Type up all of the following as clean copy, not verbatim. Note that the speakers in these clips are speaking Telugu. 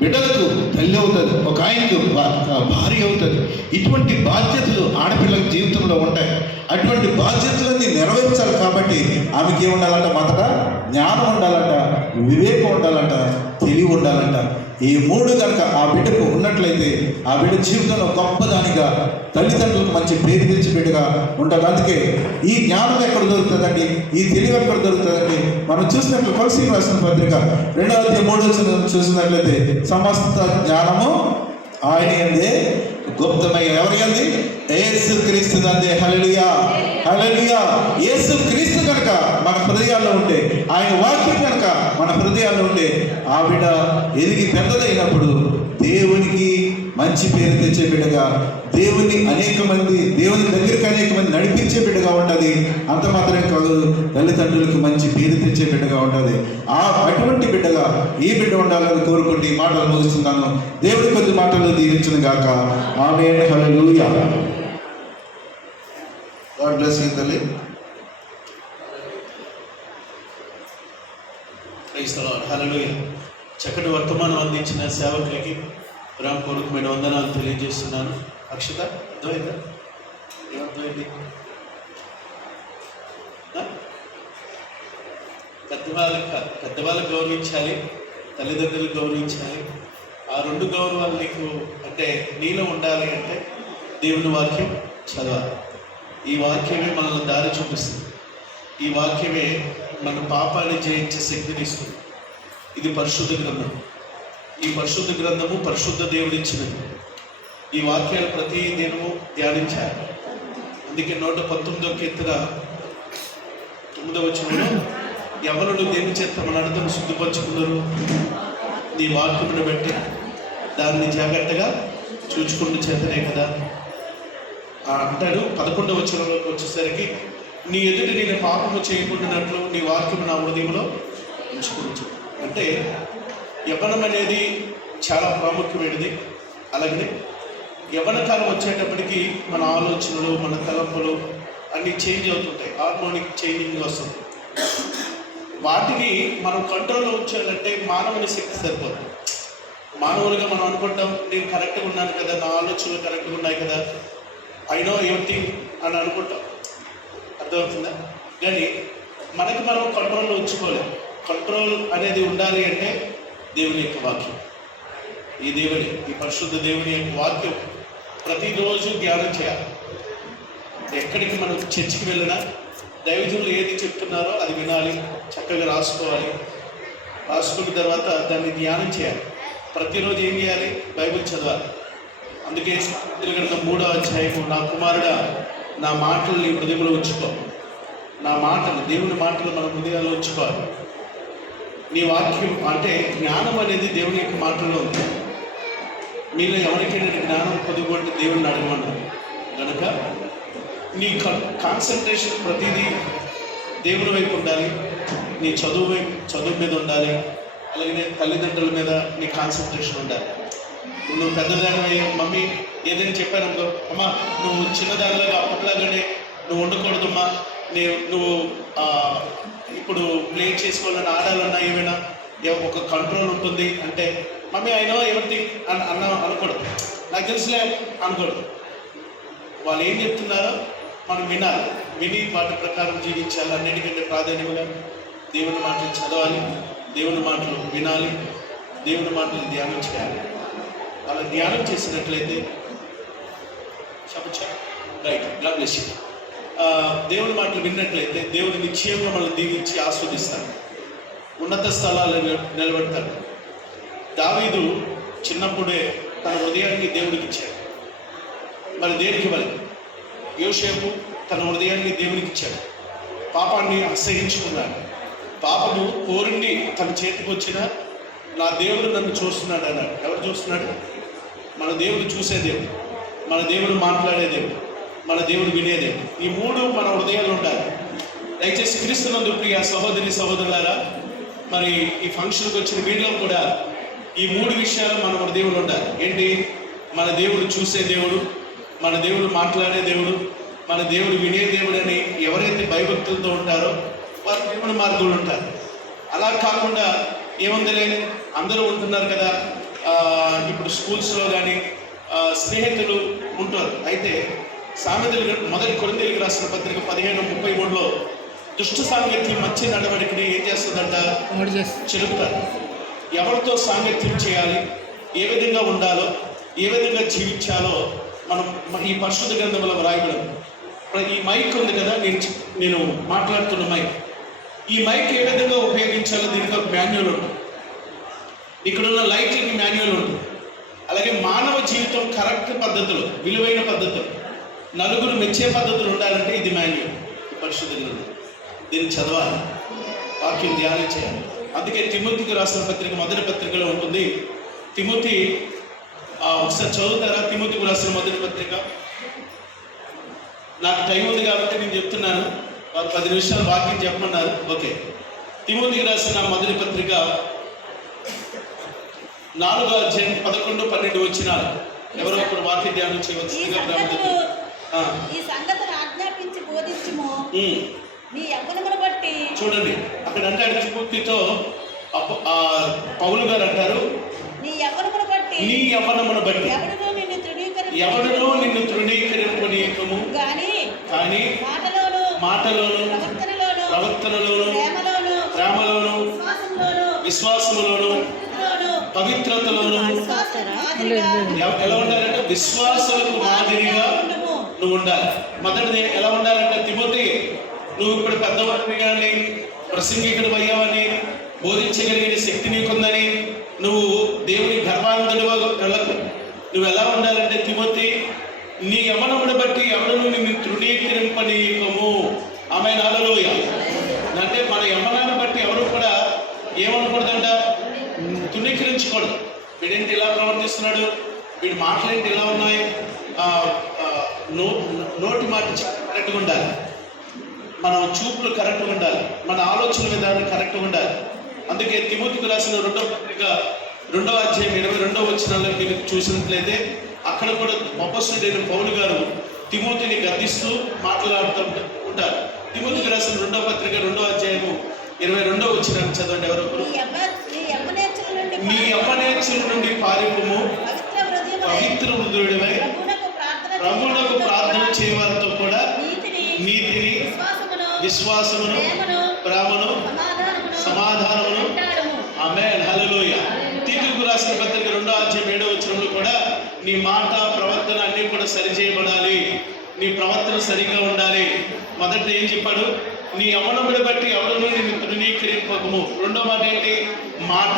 బిడ్డలకు తల్లి అవుతుంది, ఒక ఆయనకు భార్య అవుతుంది. ఇటువంటి బాధ్యతలు ఆడపిల్లల జీవితంలో ఉంటాయి. అటువంటి బాధ్యతలన్నీ నెరవేర్చాలి. కాబట్టి ఆమెకి ఏముండాలంట? మొదట జ్ఞానం ఉండాలంట, వివేకం ఉండాలంట, తెలివి ఉండాలంట. ఈ మూడు కనుక ఆ బిడ్డకు ఉన్నట్లయితే ఆ బిడ్డ జీవితంలో గొప్పదానిగా, తల్లిదండ్రులకు మంచి పేరు తెచ్చి బిడ్డగా ఉండాలి. అందుకే ఈ జ్ఞానం ఎక్కడ దొరుకుతుందండి? ఈ తెలివి ఎక్కడ దొరుకుతుందండి? మనం చూసినట్లు కొలసీయులకు రాసిన పత్రిక 2:3 చూసినట్లయితే సమస్త జ్ఞానము ఆయన యందే గుప్తమై. ఎవరి యందు? యేసు క్రీస్తు నందే. హల్లెలూయా, హల్లెలూయా. యేసు క్రీస్తు కనుక మన హృదయాల్లో ఉంటే, ఆయన వాక్యం కనుక మన హృదయాల్లో ఉంటే, ఆ బిడ్డ ఎదిగి పెద్దదైనప్పుడు దేవునికి మంచి పేరు తెచ్చే బిడ్డగా, దేవుని దగ్గరికి అనేక మంది నడిపించే బిడ్డగా ఉంటుంది. అంత మాత్రమే కాదు, తల్లిదండ్రులకు మంచి పేరు తెచ్చే బిడ్డగా ఉంటుంది. అటువంటి బిడ్డగా ఈ బిడ్డ ఉండాలని కోరుకుంటూ ఈ మాటలు ముగిస్తున్నాను. దేవుడి కొద్ది మాటలు దీవించును గాక. ఆమేన్. హల్లెలూయా. గాడ్ బ్లెస్ యు తల్లి. Praise the Lord. హల్లెలూయా. చక్కటి వర్తమానం అందించిన సేవకులకి హృదయపూర్వకమైన వందనాలు తెలియజేస్తున్నాను. అక్షత అర్థమైందా? ఏమర్థమైంది? పెద్దవాళ్ళకి గౌరవించాలి, తల్లిదండ్రులకు గౌరవించాలి. ఆ రెండు గౌరవాలు నీకు అంటే నీలో ఉండాలి అంటే దేవుని వాక్యం చదవాలి. ఈ వాక్యమే మనల్ని దారి చూపిస్తుంది. ఈ వాక్యమే మన పాపాన్ని జయించే శక్తిని ఇస్తుంది. ఇది పరిశుద్ధ గ్రంథం. ఈ పరిశుద్ధ గ్రంథము పరిశుద్ధ దేవుడు ఇచ్చినది. ఈ వాక్యాలు ప్రతి దినము ధ్యానించాలి. అందుకే 119వ కీర్తన 9వ వచనంలో, ఎవరుడు దేని చేత మన నడతను శుద్ధిపరచుకున్నారు? నీ వాక్యమును బట్టి దాన్ని జాగ్రత్తగా చూచుకుంటూ చేతనే కదా అంటాడు. 11వ వచనంలోకి వచ్చేసరికి, నీ ఎదుటి నేను పాపము చేయకుండానట్లు నీ వాక్యము నా హృదయంలో ఉంచుకుంటు. అంటే యవ్వనం అనేది చాలా ప్రాముఖ్యమైనది. అలాగనే యవ్వన కాలం వచ్చేటప్పటికి మన ఆలోచనలు, మన తలంపులు అన్నీ చేంజ్ అవుతుంటాయి. హార్మోనిక్ చేంజింగ్ వస్తుంది. వాటిని మనం కంట్రోల్లో ఉంచాలంటే మానవుని శక్తి సరిపోదు. మానవులుగా మనం అనుకుంటాం, నేను కరెక్ట్గా ఉన్నాను కదా, నా ఆలోచనలు కరెక్ట్గా ఉన్నాయి కదా, ఐ నో ఎవ్రీథింగ్ అని అనుకుంటాం. అర్థమవుతుందా? కానీ మనకి మనం కంట్రోల్లో ఉంచుకోలేము. కంట్రోల్ అనేది ఉండాలి అంటే దేవుని యొక్క వాక్యం, ఈ పరిశుద్ధ దేవుని యొక్క వాక్యం ప్రతిరోజు ధ్యానం చేయాలి. ఎక్కడికి మనం చర్చికి వెళ్ళినా దైవజనులు ఏది చెప్తున్నారో అది వినాలి, చక్కగా రాసుకోవాలి. రాసుకున్న తర్వాత దాన్ని ధ్యానం చేయాలి. ప్రతిరోజు ఏం చేయాలి? బైబిల్ చదవాలి. అందుకే 3వ అధ్యాయము, నా కుమారుడా నా మాటలు నీ హృదయంలో ఉంచుకో. నా మాటలు, దేవుని మాటలు మన హృదయాల్లో ఉంచుకోవాలి. నీ వాక్యం అంటే జ్ఞానం అనేది దేవుని యొక్క మాటల్లో ఉంది. మీలో ఎవరికైనా జ్ఞానం పొందుకుంటే దేవుడిని అడగమన్నారు కనుక నీ కాన్సన్ట్రేషన్ ప్రతిదీ దేవుని వైపు ఉండాలి. నీ చదువు మీద ఉండాలి. అలాగే తల్లిదండ్రుల మీద నీ కాన్సన్ట్రేషన్ ఉండాలి. నువ్వు పెద్దదాని మమ్మీ ఏదైనా చెప్పారనుకో, అమ్మా నువ్వు చిన్నదానిలాగా అప్పట్లాగానే నువ్వు ఉండకూడదమ్మా, నువ్వు ఇప్పుడు ప్లే చేసుకోవాలని ఆడాలన్నా ఏమైనా ఒక కంట్రోల్ ఉంటుంది అంటే, మమ్మీ అయినా ఎవరిథింగ్ అనకూడదు. నాకు తెలుసులే అనకూడదు. వాళ్ళు ఏం చెప్తున్నారో మనం వినాలి. విని వాటి ప్రకారం జీవించాలి. అన్నిటికంటే ప్రాధాన్యంగా దేవుని మాటలు చదవాలి, దేవుని మాటలు వినాలి, దేవుని మాటలు ధ్యానం చేయాలి. అలా ధ్యానం చేసినట్లయితే చెప్పచ్చా? Right, God bless you. దేవుని మాటలు విన్నట్లయితే దేవుని నిశ్చయంగా మనల్ని దీవించి ఆస్వాదిస్తాడు, ఉన్నత స్థలాలను నిలబెడతాడు. దావీదు చిన్నప్పుడే తన హృదయాన్ని దేవుడికి ఇచ్చాడు. మరి దేనికి మరి? యోసేపు తన హృదయాన్ని దేవునికి ఇచ్చాడు. పాపాన్ని అసహించుకున్నాడు. పాపము కోరిని తన చేతికి వచ్చిన నా దేవుడు నన్ను చూస్తున్నాడు అన్నాడు. ఎవరు చూస్తున్నాడు? మన దేవుడు చూసే దేవుడు, మన దేవుడు మాట్లాడే దేవుడు, మన దేవుడు వినే దేవుడు. ఈ మూడు మన హృదయాలు ఉండాలి. దయచేసి క్రీస్తునందు ప్రియ సహోదరి సహోదరులారా, మరి ఈ ఫంక్షన్కి వచ్చిన వీడిలో కూడా ఈ మూడు విషయాలు మన హృదయంలో ఉండాలి. ఏంటి? మన దేవుడు చూసే దేవుడు, మన దేవుడు మాట్లాడే దేవుడు, మన దేవుడు వినే దేవుడు అని ఎవరైతే భయభక్తులతో ఉంటారో వారు దేవుని మార్గంలో ఉంటారు. అలా కాకుండా ఏముందిలే అందరూ ఉంటున్నారు కదా, ఇప్పుడు స్కూల్స్లో కానీ స్నేహితులు ఉంటారు. అయితే సామెతలు మొదటి కొరింథీయులకు రాసిన పత్రిక 15:33లో దుష్ట సాంగత్యం మంచి నడవడికని ఏం చేస్తుందంట చెలుపుతారు. ఎవరితో సాంగత్యం చేయాలి, ఏ విధంగా ఉండాలో, ఏ విధంగా జీవించాలో మనం ఈ పరిశుద్ధ గ్రంథంలో వ్రాయబడం. ఈ మైక్ ఉంది కదా, నేను మాట్లాడుతున్న మైక్, ఈ మైక్ ఏ విధంగా ఉపయోగించాలో దీనికి ఒక మాన్యువల్ ఉంటుంది. ఇక్కడున్న లైట్లకి మాన్యువల్ ఉంటుంది. అలాగే మానవ జీవితం కరెక్ట్ పద్ధతులు, విలువైన పద్ధతులు, నలుగురు మెచ్చే పద్ధతులు ఉండాలంటే ఇది మాన్యువల్, పరిశుద్ధ గ్రంథం. దీన్ని చదవాలి, వాక్యం ధ్యానం చేయాలి. అందుకే తిమోతికి రాసిన పత్రిక మొదటి పత్రికలో ఉంటుంది. తిమోతి ఒకసారి చదువుతారా? తిమోతికి రాసిన మొదటి పత్రిక. నాకు టైం ఉంది కాబట్టి నేను చెప్తున్నాను, వారు 10 నిమిషాలు వాక్యం చెప్పమన్నారు. ఓకే, తిమోతికి రాసిన మొదటి పత్రిక 4వ అధ్యాయం 11-12 వచనాలు. ఎవరో ఒకరు వాక్య ధ్యానం చేయవలసిందిగా ఈ సంగతులు ఆజ్ఞాపించి బోధించుము. నీ యవ్వనమును బట్టి చూడండి, అక్కడ అంటాడు తిమోతితో, పౌలు గారు అంటారు, నీ యవ్వనమును బట్టి ఎవడునూ నిన్ను తృణీకరింపనీయకము కానీ మాటలోను ప్రవర్తనలోను ప్రేమలోను విశ్వాసములోను పవిత్రతలోను ఎలా ఉండాలంటే విశ్వాసులకు మాదిరిగా నువ్వు ఉండాలి. మొదటిది ఎలా ఉండాలంటే, తిమోతి నువ్వు ఇప్పుడు పెద్దవాడిని కానీ ప్రసంగికుడు అయ్యావని, బోధించగలిగిన శక్తి నీకుందని, నువ్వు దేవుని గర్వాంధుడు వెళ్ళకు. నువ్వు ఎలా ఉండాలంటే తిమోతి, నీ యవ్వనమును బట్టి ఎవరును నిన్ను తృణీకరింపనీయకము. ఆమేన్, హల్లెలూయా. అంటే మన యవ్వనాన్ని బట్టి ఎవరు కూడా ఏమనకూడదంట, తృణీకరించకూడదు. వీడేంటి ఇలా ప్రవర్తిస్తున్నాడు, వీడి మాటలేంటి ఇలా ఉన్నాయి, నోటి మాట కరెక్ట్గా ఉండాలి, మన చూపులు కరెక్ట్గా ఉండాలి, మన ఆలోచన విధానం కరెక్ట్గా ఉండాలి. అందుకే తిమోతికి రాసిన 2వ పత్రిక 2వ అధ్యాయం 22వ వచనంలో మీరు చూసినట్లయితే అక్కడ కూడా అపొస్తలుడైన పౌలు గారు తిమోతిని గద్దిస్తూ మాట్లాడుతూ ఉంటారు. తిమోతికి రాసిన 2వ పత్రిక 2వ అధ్యాయము 22వ వచనాన్ని చదవండి ఎవరో ఒకరు. నీ యవ్వనేచ్ఛల నుండి పారిపోము, పవిత్ర హృదయుడివై ప్రభువునకు ప్రార్థన చేయవారితో కూడా నీతిని విశ్వాసమును ప్రేమను సమాధానమును. ఆమేన్, హల్లెలూయా. తీతుకు రాసిన పత్రిక 2వ అధ్యాయం 7వ వచనంలో కూడా నీ మాట ప్రవర్తన అన్నీ కూడా సరిచేయబడాలి, నీ ప్రవర్తన సరిగ్గా ఉండాలి. మొదట ఏం చెప్పాడు, నీ యవ్వనమును బట్టి ఎవరినూ నిన్ను తృణీకరింపకము. రెండో మాట ఏంటి, మాట.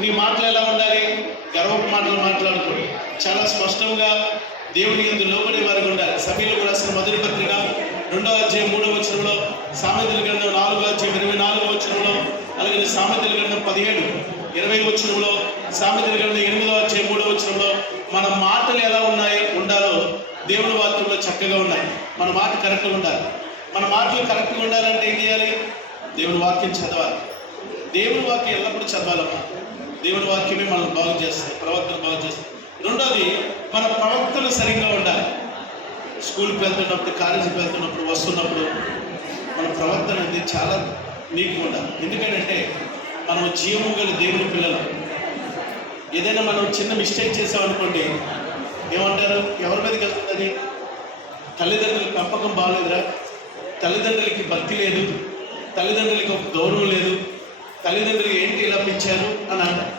నీ మాటలు ఎలా ఉండాలి, గర్వపు మాటలు మాట్లాడకూడదు, చాలా స్పష్టంగా దేవుని యందు లోబడే వారికి ఉండాలి. సమీలకు రాసిన మొదటి పత్రిక 2వ అధ్యాయం 3వ వచనంలో, సామెతల గ్రంథం 4వ అధ్యాయం 24వ వచనంలో, అలాగే సామెతల గ్రంథం 17:20 వచనంలో, సామెతల గ్రంథం 8వ అధ్యాయం 3వ వచనంలో మన మాటలు ఎలా ఉండాలో దేవుని వాక్యంలో చక్కగా ఉన్నాయి. మన మాట కరెక్ట్గా ఉండాలి. మన మాటలు కరెక్ట్గా ఉండాలంటే ఏం చేయాలి, దేవుని వాక్యం చదవాలి. దేవుని వాక్యం ఎల్లప్పుడూ చదవాలమ్మా. దేవుని వాక్యమే మనం బాగు చేస్తుంది, ప్రవర్తన బాగు చేస్తుంది. రెండోది, మన ప్రవర్తన సరిగ్గా ఉండాలి. స్కూల్కి వెళ్తున్నప్పుడు, కాలేజీకి వెళ్తున్నప్పుడు, వస్తున్నప్పుడు మన ప్రవర్తన అనేది చాలా నీట్గా ఉండాలి. ఎందుకంటే మనం జీవము గల దేవుని పిల్లలు. ఏదైనా మనం చిన్న మిస్టేక్ చేసామనుకోండి, ఏమంటారు, ఎవరి మీదకి వెళ్తుంది, తల్లిదండ్రుల పెంపకం బాగలేదురా, తల్లిదండ్రులకి భక్తి లేదు, తల్లిదండ్రులకి ఒక గౌరవం లేదు, తల్లిదండ్రులు ఏంటి ఇలా పెంచారు అని అంటారు.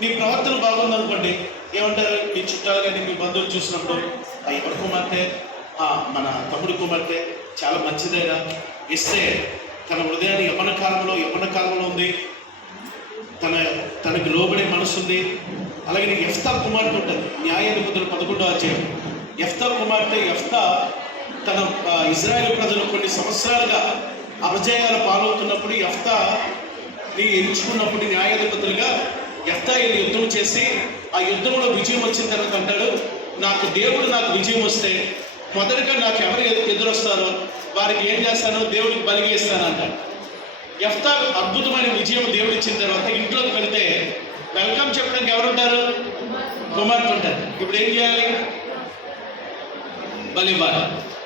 నీ ప్రవర్తన బాగుందనుకోండి, ఏమంటారు, మీ చుట్టాలు కానీ మీ బంధువులు చూసినప్పుడు, ఎవరి కుమార్తె, మన తమ్ముడు కుమార్తె చాలా మంచిదైనా ఇస్తే తన హృదయాన్ని యవ్వన కాలంలో ఉంది, తనకి లోబడే మనసు ఉంది. అలాగే యెఫ్తా కుమార్తె ఉంటుంది, న్యాయాధిపతులు 11వ అధ్యాయం. యెఫ్తా కుమార్తె, యెఫ్తా తన ఇజ్రాయేల్ ప్రజలు కొన్ని సంవత్సరాలుగా అపజయాలు పాలవుతున్నప్పుడు యెఫ్తాని ఎంచుకున్నప్పుడు న్యాయాధిపతులుగా యెఫ్తా యుద్ధం చేసి ఆ యుద్ధంలో విజయం వచ్చిన తర్వాత అంటాడు, నాకు విజయం వస్తే మొదటిగా నాకు ఎవరు ఎదురొస్తారో వారికి ఏం చేస్తానో దేవుడికి బలిగా ఇస్తాను అంటాడు. యెఫ్తా అద్భుతమైన విజయం దేవుడు ఇచ్చిన తర్వాత ఇంట్లోకి వెళ్తే వెల్కమ్ చెప్పడానికి ఎవరుంటారు, కుమార్తె ఉంటారు. ఇప్పుడు ఏం చేయాలి, బలి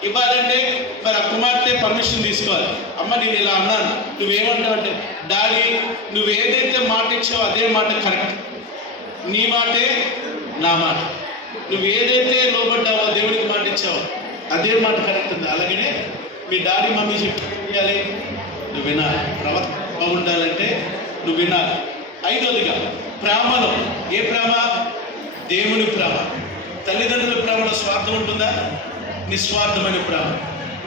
ఇవ్వాలంటే మరి ఆ కుమార్తె పర్మిషన్ తీసుకోవాలి. అమ్మ నేను ఇలా అన్నాను, నువ్వేమంటావు అంటే, డాడీ నువ్వు ఏదైతే మాట ఇచ్చావో అదే మాట కరెక్ట్, నీ మాటే నా మాట. నువ్వు ఏదైతే లోబడ్డావో, దేవుడికి మాట ఇచ్చావో అదే మాట కరెక్ట్ ఉంది. అలాగనే మీ డాడీ మమ్మీ చెప్పాలి, నువ్వు వినాలి. ప్రవర్తన బాగుండాలంటే నువ్వు వినాలి. ఐదోదిగా ప్రేమలో, ఏ ప్రేమ? దేవుని ప్రేమ. తల్లిదండ్రుల ప్రేమలో స్వార్థం ఉంటుందా? నిస్వార్థమైన ప్రేమ.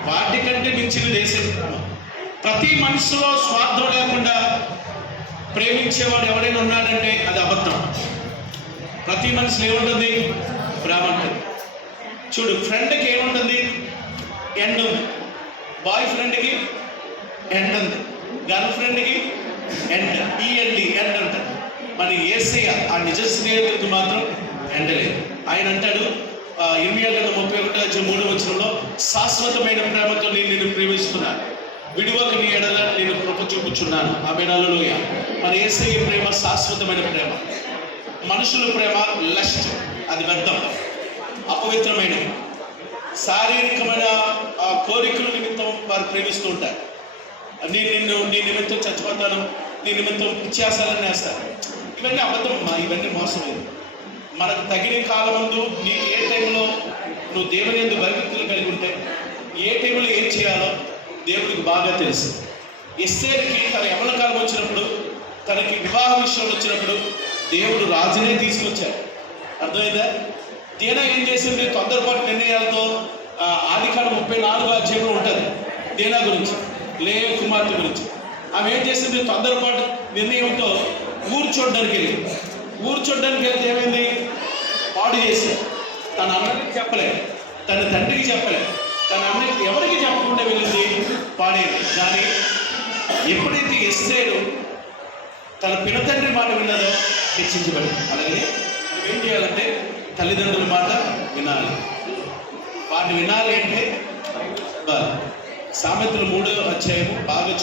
వాటికంటే మించిన దేశం ప్రేమ. ప్రతి మనసులో స్వార్థం లేకుండా ప్రేమించేవాడు ఎవరైనా ఉన్నాడంటే అది అబద్ధం. ప్రతి మనసులో ఏముంటుంది? ప్రేమ ఉంటుంది. చూడు, ఫ్రెండ్కి ఏముంటుంది? ఎండ్ ఉంది. బాయ్ ఫ్రెండ్కి ఎండ్ ఉంది. గర్ల్ ఫ్రెండ్కి ఎండ్, ఈఎండి ఎండ్ ఉంటుంది. మరి యేసయ్య ఆ నిజ స్నేహితుడికి మాత్రం ఎండ్ లేదు. ఆయన అంటాడు 8:31 శాశ్వతమైన ప్రేమతో నేను నిన్ను ప్రేమిస్తున్నాను, విడువక నీ ఎడల నేను కృప చూపుచున్నాను. హల్లెలూయా. మన యేసయ్య ప్రేమ శాశ్వతమైన ప్రేమ. మనుషుల ప్రేమ లస్ట్, అది వ్యర్థం, అపవిత్రమైనది. శారీరకమైన కోరికల నిమిత్తం వారు ప్రేమిస్తూ ఉంటారు. నీ నిమిత్తం చచ్చిపోతాను, నీ నిమిత్తం పిచ్చేసాలని వేస్తారు. ఇవన్నీ అబద్ధం అమ్మా, ఇవన్నీ మోసం. మనకు తగిన కాలం ముందు నీకు ఏ టైంలో నువ్వు దేవుని యందు భయభక్తులు కలిగి ఉంటే ఏ టైంలో ఏం చేయాలో దేవుడికి బాగా తెలుసు. ఎస్తేరుకి తన యవ్వన కాలం వచ్చినప్పుడు, తనకి వివాహ విషయంలో వచ్చినప్పుడు దేవుడు రాజునే తీసుకొచ్చాడు. అర్థమైందా? దీనా ఏం చేసింది? తొందరపాటు నిర్ణయాలతో ఆదికాండం 34 ఉంటుంది దీనా గురించి, లేయ కుమార్తె గురించి. ఆమె ఏం చేసింది? తొందరపాటు నిర్ణయంతో ఊరు చూడడానికి వెళ్తే ఏమైంది? పాడు చేసి తన అన్నకి చెప్పలేదు, తన తండ్రికి చెప్పలేదు, తన అన్నకి ఎవరికి చెప్పకుండా వెళ్ళింది, పాడేది. కానీ ఎప్పుడైతే ఎస్తేరు తన పినతండ్రి మాట విన్నదో హెచ్చించబడింది. అలాగే నువ్వేం చేయాలంటే తల్లిదండ్రుల మాట వినాలి. వాటిని వినాలి అంటే సామెతలు 3వ అధ్యాయము బాగా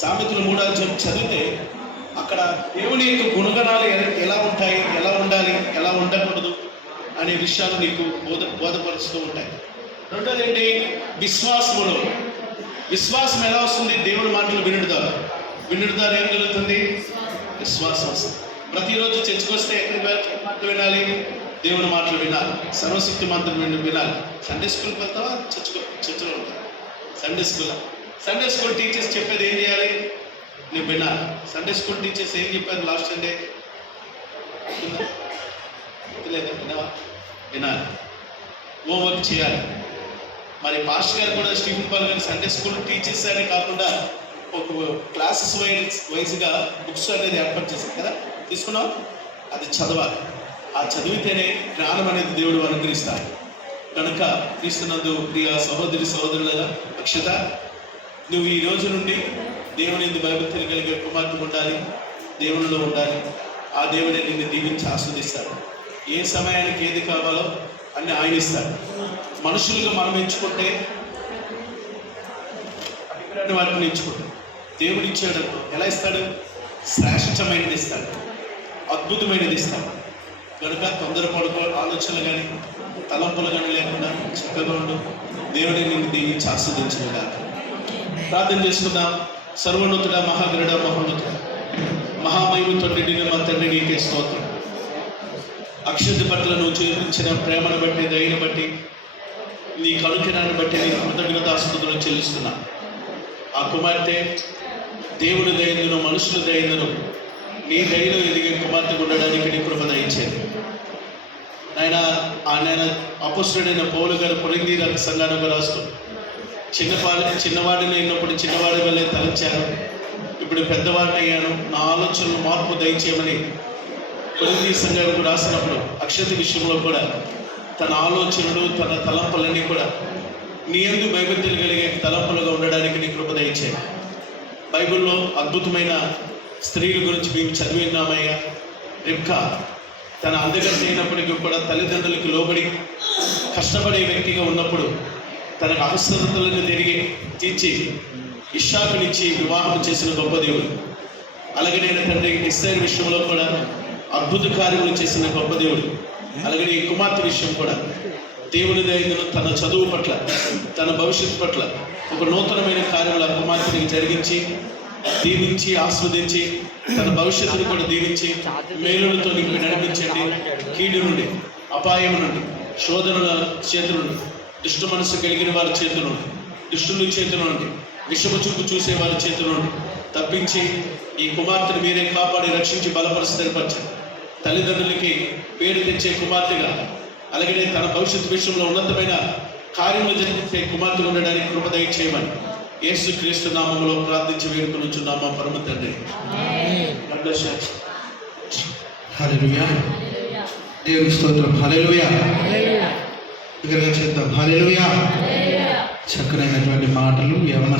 సామెతలు 3వ అధ్యాయం చదివితే అక్కడ దేవుని యొక్క గుణగణాలు ఎలా ఉంటాయి, ఎలా ఉండాలి, ఎలా ఉండకూడదు అనే విషయాలు నీకు బోధపరుస్తూ ఉంటాయి. రెండోది ఏంటి? విశ్వాసములో. విశ్వాసం ఎలా వస్తుంది? దేవుని మాటలు వినుట ద్వారా ఏం కలుగుతుంది? విశ్వాసం వస్తుంది. ప్రతిరోజు చర్చకు వస్తే ఎక్కడికి మాటలు వినాలి? దేవుని మాటలు వినాలి. సర్వశక్తి మంత్రం వినాలి. సండే స్కూల్కి వెళ్తావా? చర్చలో ఉంటావు. సండే స్కూల్ టీచర్స్ చెప్పేది ఏం చేయాలి? నువ్వు వినాలి. సండే స్కూల్ టీచర్స్ ఏం చెప్పారు లాస్ట్ సండే? వినావా? వినాలి. హోంవర్క్ చేయాలి. మరి పాస్టర్ గారు కూడా, స్టీఫెన్ పాల్ గారు సండే స్కూల్ టీచర్స్ అనే కాకుండా ఒక క్లాసెస్ వైజ్గా బుక్స్ అనేది ఏర్పాటు చేశారు కదా, తీసుకున్నాం. అది చదవాలి. ఆ చదివితేనే జ్ఞానం అనేది దేవుడు అనుగ్రహిస్తాడు. కనుక క్రీస్తునందు ప్రియ సహోదరులుగా అక్షత, నువ్వు ఈ రోజు నుండి దేవుని యందు భయభక్తులు కలిగే కుమార్తె ఉండాలి, దేవునిలో ఉండాలి. ఆ దేవుని నిన్ను దీవించి ఆస్వాదిస్తాడు. ఏ సమయానికి ఏది కావాలో అన్ని ఆయన ఇస్తాడు. మనుషులుగా మనం ఎంచుకుంటే అభిప్రాయాన్ని వాటిని ఎంచుకుంటాం. దేవుడు ఇచ్చాడు ఎలా ఇస్తాడు? శ్రేష్టమైనది ఇస్తాడు, అద్భుతమైనది ఇస్తాడు. కనుక తొందరపడుకో ఆలోచనలు కానీ తలంపులు కానీ లేకుండా చక్కగా ఉండు. దేవుడిని నిన్ను దీవించి ఆస్వాదించిన ప్రార్థన చేసుకుందాం. సర్వోన్నతుడ, మహాగరుడ, మహోన్నతుడ, మహామహిమతో నిండిన మా తండ్రి, నీకే స్తోత్రం. అక్షత పట్ల నువ్వు చూపించిన ప్రేమను బట్టి, దయను బట్టి, నీ కనుకినాన్ని బట్టి నీ కృతజ్ఞతాస్తుతులను చెల్లిస్తున్నా. ఆ కుమార్తె దేవుని దయందును మనుషుల దయందును నీ దయలో ఎదిగే కుమార్తె ఉండడానికి నీ కృప దయించేది నాయన. ఆయన అపొస్తలుడైన పౌలు గారు కొరింథీ సంఘానికి రాస్తూ చిన్నవాడిని అయినప్పుడు చిన్నవాడి వల్లే తలంచాను, ఇప్పుడు పెద్దవాడిని అయ్యాను, నా ఆలోచనలు మార్పు దయచేయమని కొరింథీ సంఘానికి రాసినప్పుడు అక్షత విషయంలో కూడా తన ఆలోచనలు, తన తలంపులన్నీ కూడా నీ యందు భయభక్తులు కలిగే తలంపులుగా ఉండడానికి నీ కృప దయచేయి. బైబిల్లో అద్భుతమైన స్త్రీల గురించి మేము చదివినామయ్యా. రిబ్కా తన అందగత్త అయినప్పటికీ కూడా తల్లిదండ్రులకు లోబడి కష్టపడే వ్యక్తిగా ఉన్నప్పుడు తనకు అవసరతలను తీర్చి ఇష్షాకునిచ్చి వివాహం చేసిన గొప్ప దేవుడు. అలాగే నేను తండ్రి ఎస్తేరు విషయంలో కూడా అద్భుత కార్యములు చేసిన గొప్ప దేవుడు. అలాగే ఈ కుమార్తె విషయం కూడా దేవుని దయను తన చదువు పట్ల, తన భవిష్యత్తు పట్ల ఒక నూతనమైన కార్యములు ఆ కుమార్తెని జరిగించి దీవించి ఆస్వాదించి తన భవిష్యత్తును కూడా దీవించి మేలులతో నింపి నడిపించండి. కీడు నుండి, అపాయం నుండి, శోధనల చేతుల నుండి, దుష్ట మనసు కలిగిన వారి చేతుల నుండి, దుష్టుల చేతుల నుండి, విషమ చూపు చూసే వారి చేతుల నుండి తప్పించి ఈ కుమార్తెను మీరే కాపాడి రక్షించి బలపరిచి స్థిరపరచండి. తల్లిదండ్రులకి పేరు తెచ్చే కుమార్తెగా, అలాగే తన భవిష్యత్తు విషయంలో ఉన్నతమైన కార్యములు జరిగితే కుమార్తె ఉండడానికి కృప దయచేయమని యేసుక్రీస్తు నామములో ప్రార్థించి వేడుకొనుచున్నాం మా పరమ తండ్రి. హల్లెలూయా. దేవుని స్తోత్రం. హల్లెలూయా. దగ్గరగా చేద్దాం. హల్లెలూయా. చక్కనైనటువంటి మాటలు యవన